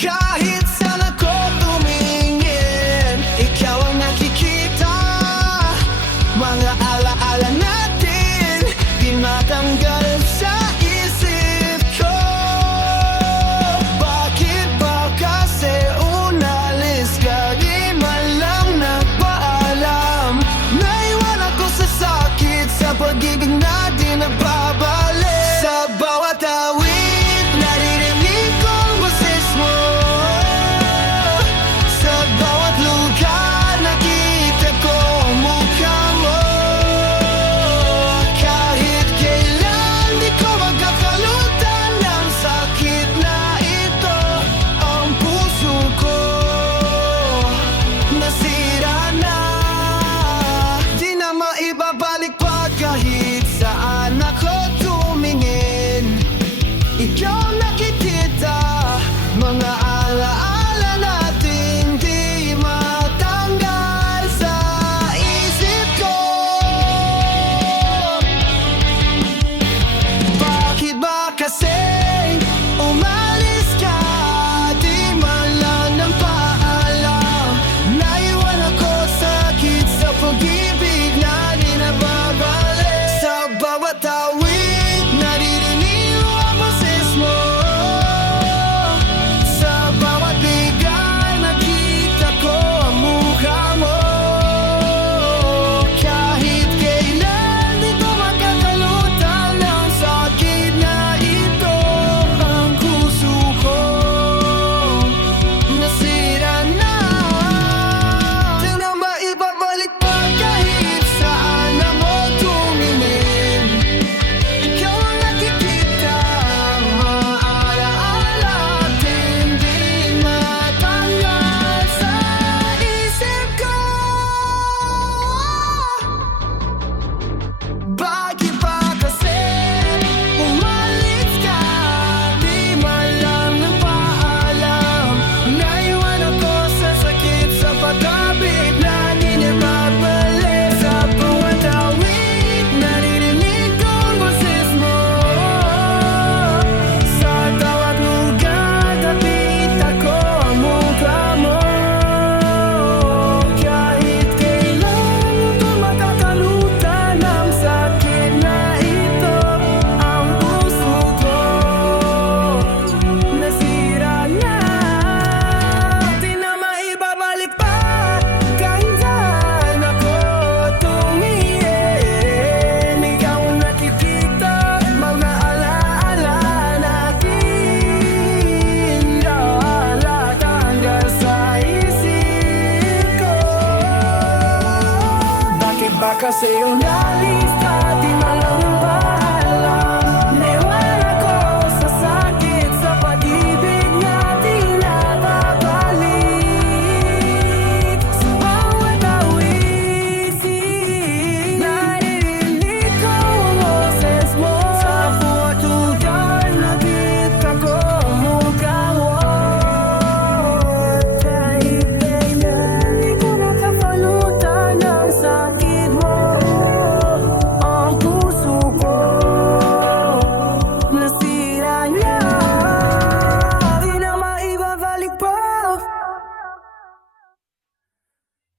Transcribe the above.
Kahit saan ako tumingin, ikaw ang nakikita. Mga alaala natin, di matanggal sa isip ko. Bakit ba kasi unalis ka, di man lang nagpaalam? Naiwan ako sa sakit, sa pag-ibig na di nababalik. Sa bawat awit, naririnig kong boses mo. Sa bawat lugar, nakita ko ang mukha mo. Kahit kailan, di ko magkakalutan ng sakit na ito. Ang puso ko nasira na, di na maibabalik pa kahit saan ako tumingin. Ikaw nakikita, mga alaala natin di matanggal sa isip ko. Bakit ba kasi umalis ka, di man lang ng paalam? Naiwan ako sakit, sa pag-ibig na di nababalik. Sa bawat awit, naririnig ko ang boses mo. Sa bawat bigal, nakita ko ang mukha mo. Kahit kailan, di ko magkakalutan ng sakit na ito. Ang puso ko nasira na, di na maibabalik pa kahit saan na mo tumingin. Ikaw ang nakikita, mga alaala natin di matanggal sa isip ko. Bakit ba kasi umalis ka, di man lang ng paalam? Naiwan ako sa sakit, sa pag-ibig na di nababalik. Sa bawat awit, naririnig ko ang boses mo. Sa bawat lugar, nakita ko ang mukha mo. Kahit kailan, di ko makakalutan ng sakit na ito. Ang puso ko nasira na, di na maibabalik pa kahit saan ako tumingin. Ikaw ang nakikita, mga alaala natin nalatanggal sa isip ko. Bakit ba kasi unalis ka, di man lang paalam? Naiwan ako sa sakit, sa pag-ibig na di nababalik. Sa bawat awit, naririnig ko ang boses mo. Sa bawat lugar, nakita ko ang mukha mo. Kahit kailan, di ko makakalutan ng sakit